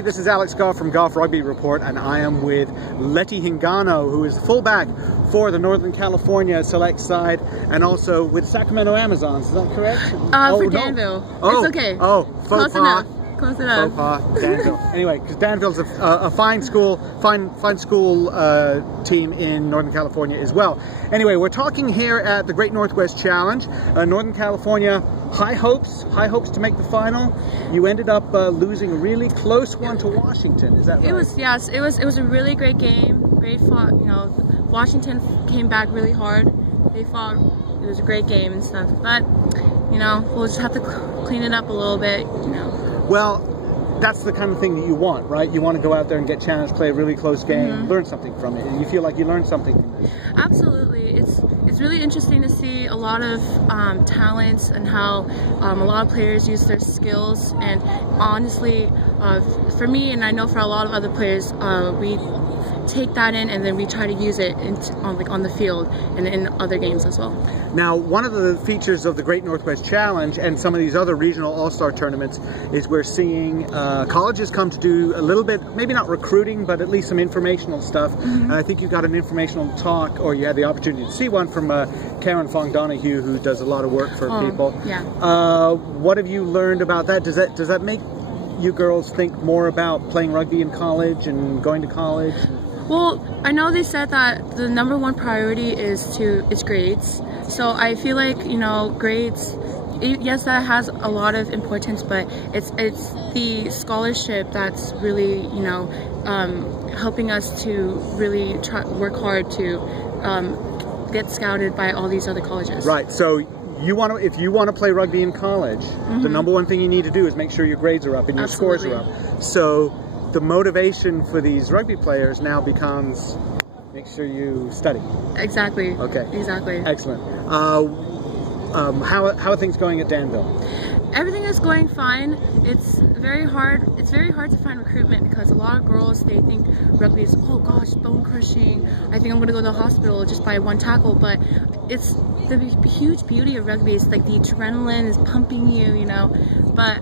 This is Alex Goff from Goff Rugby Report, and I am with Leti Hingano, who is the fullback for the Northern California select side, and also with Sacramento Amazons. Is that correct? For Danville. Oh, it's okay. Oh, close enough. Close enough. Faux pas, Danville. Anyway, because Danville's a fine school, fine school team in Northern California as well. Anyway, we're talking here at the Great Northwest Challenge. Northern California, high hopes to make the final. You ended up losing a really close one to Washington. Is that right? It was a really great game. Great fought. You know, Washington came back really hard. They fought. It was a great game and stuff. But you know, we'll just have to clean it up a little bit. You know. Well, that's the kind of thing that you want, right? You want to go out there and get challenged, play a really close game, learn something from it. You feel like you learned something from it. Absolutely. It's really interesting to see a lot of talents and how a lot of players use their skills. And honestly, for me, and I know for a lot of other players, we take that in and then we try to use it on the field and in other games as well. Now, one of the features of the Great Northwest Challenge and some of these other regional all-star tournaments is we're seeing colleges come to do a little bit, maybe not recruiting, but at least some informational stuff. And I think you got an informational talk, or you had the opportunity to see one from Karen Fong Donahue, who does a lot of work for people. Yeah. What have you learned about that? Does that make you girls think more about playing rugby in college and going to college? Well, I know they said that the #1 priority is grades. So I feel like, you know, grades, yes, that has a lot of importance, but it's the scholarship that's really, you know, helping us to really work hard to get scouted by all these other colleges. Right. So if you want to play rugby in college, the #1 thing you need to do is make sure your grades are up and your scores are up. So the motivation for these rugby players now becomes make sure you study. Exactly. Okay. Exactly. Excellent. How are things going at Danville? Everything is going fine. It's very hard. It's very hard to find recruitment because a lot of girls, they think rugby is, oh gosh, bone crushing. I think I'm going to go to the hospital just by one tackle. But it's the huge beauty of rugby is like the adrenaline is pumping you, you know. But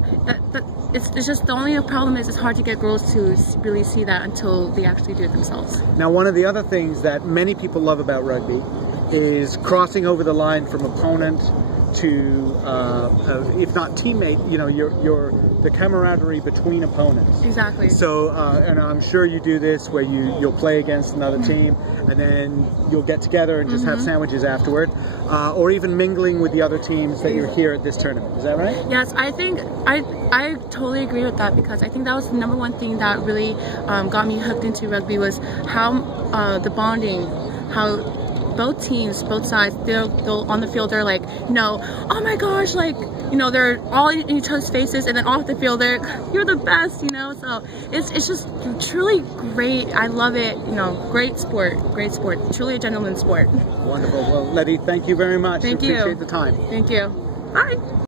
it's just the only problem is it's hard to get girls to really see that until they actually do it themselves. Now, one of the other things that many people love about rugby is crossing over the line from opponent to, if not teammate, you know, the camaraderie between opponents. Exactly. So, and I'm sure you do this where you'll play against another team and then you'll get together and just have sandwiches afterward, or even mingling with the other teams that you're here at this tournament. Is that right? Yes, I think I totally agree with that because I think that was the #1 thing that really got me hooked into rugby was how the bonding, how both teams, both sides, they'll on the field, they're like, you know, oh my gosh, like, you know, they're all in each other's faces, and then off the field, they're, you're the best, you know. So it's just truly great. I love it. You know, great sport, truly a gentleman's sport. Wonderful. Well, Leti, thank you very much. Thank you. Appreciate the time. Thank you. Bye.